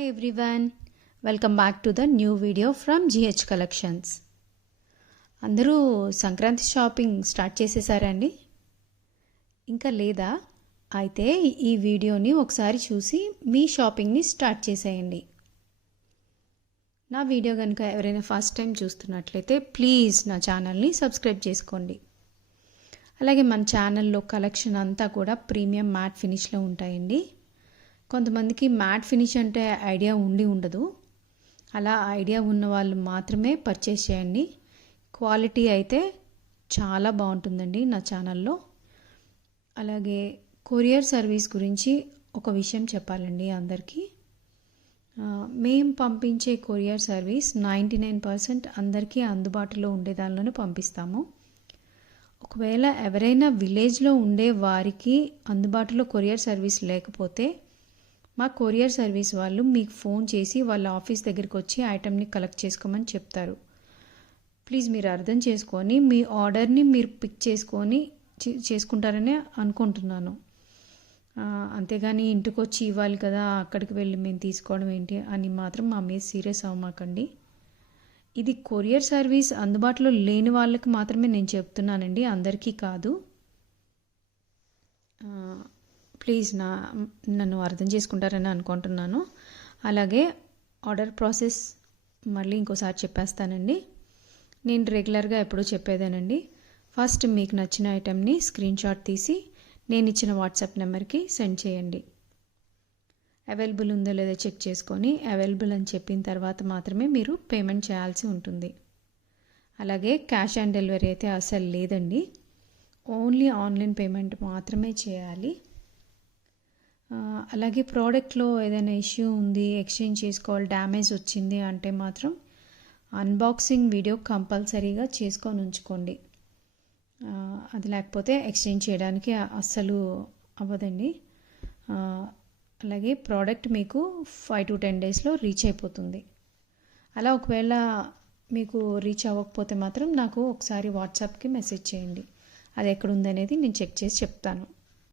Hi everyone, welcome back to the new video from GH Collections. అందరూ Sankranti shopping start చేసేసారండి? ఇంకా లేదా? అయితే ఈ వీడియోని ఒకసారి చూసి మీ షాపింగ్ని స్టార్ట్ చేసేయండి. నా వీడియో కనుక ఎవరైనా ఫస్ట్ టైం చూస్తున్నట్లయితే ప్లీజ్ నా ఛానల్ని సబ్స్క్రైబ్ చేసుకోండి. అలాగే మన ఛానల్లో కలెక్షన్ అంతా కూడా ప్రీమియం మ్యాట్ ఫినిష్లో ఉంటాయండి. కొంతమందికి మ్యాట్ ఫినిష్ అంటే ఐడియా ఉండదు. అలా ఐడియా ఉన్న వాళ్ళు మాత్రమే పర్చేస్ చేయండి. క్వాలిటీ అయితే చాలా బాగుంటుందండి నా ఛానల్లో. అలాగే కొరియర్ సర్వీస్ గురించి ఒక విషయం చెప్పాలండి అందరికీ. మేము పంపించే కొరియర్ సర్వీస్ 99% అందరికీ అందుబాటులో ఉండే దానిలోనే పంపిస్తాము. ఒకవేళ ఎవరైనా విలేజ్లో ఉండే వారికి అందుబాటులో కొరియర్ సర్వీస్ లేకపోతే మా కొరియర్ సర్వీస్ వాళ్ళు మీకు ఫోన్ చేసి వాళ్ళ ఆఫీస్ దగ్గరికి వచ్చి ఐటెంని కలెక్ట్ చేసుకోమని చెప్తారు. ప్లీజ్ మీరు అర్థం చేసుకొని మీ ఆర్డర్ని మీరు పిక్ చేసుకుంటారని అనుకుంటున్నాను. అంతేగాని ఇంటికి వచ్చి ఇవ్వాలి కదా, అక్కడికి వెళ్ళి మేము తీసుకోవడం ఏంటి అని మాత్రం మా మీద సీరియస్ అవ్వమాకండి. ఇది కొరియర్ సర్వీస్ అందుబాటులో లేని వాళ్ళకి మాత్రమే నేను చెప్తున్నానండి, అందరికీ కాదు. ప్లీజ్ నన్ను అర్థం చేసుకుంటారని అనుకుంటున్నాను. అలాగే ఆర్డర్ ప్రాసెస్ మళ్ళీ ఇంకోసారి చెప్పేస్తానండి. నేను రెగ్యులర్గా ఎప్పుడూ చెప్పేదేనండి. ఫస్ట్ మీకు నచ్చిన ఐటెంని స్క్రీన్ షాట్ తీసి నేను ఇచ్చిన వాట్సాప్ నెంబర్కి సెండ్ చేయండి. అవైలబుల్ ఉందో లేదో చెక్ చేసుకొని అవైలబుల్ అని చెప్పిన తర్వాత మాత్రమే మీరు పేమెంట్ చేయాల్సి ఉంటుంది. అలాగే క్యాష్ ఆన్ డెలివరీ అయితే అసలు లేదండి, ఓన్లీ ఆన్లైన్ పేమెంట్ మాత్రమే చేయాలి. అలాగే ప్రోడక్ట్లో ఏదైనా ఇష్యూ ఉంది, ఎక్స్చేంజ్ చేసుకోవాలి, డ్యామేజ్ వచ్చింది అంటే మాత్రం అన్బాక్సింగ్ వీడియో కంపల్సరీగా చేసుకొని ఉంచుకోండి. అది లేకపోతే ఎక్స్చేంజ్ చేయడానికి అస్సలు అవ్వదండి. అలాగే ప్రోడక్ట్ మీకు 5 to 10 డేస్లో రీచ్ అయిపోతుంది. అలా ఒకవేళ మీకు రీచ్ అవ్వకపోతే మాత్రం నాకు ఒకసారి వాట్సాప్కి మెసేజ్ చేయండి, అది ఎక్కడ ఉందనేది నేను చెక్ చేసి చెప్తాను.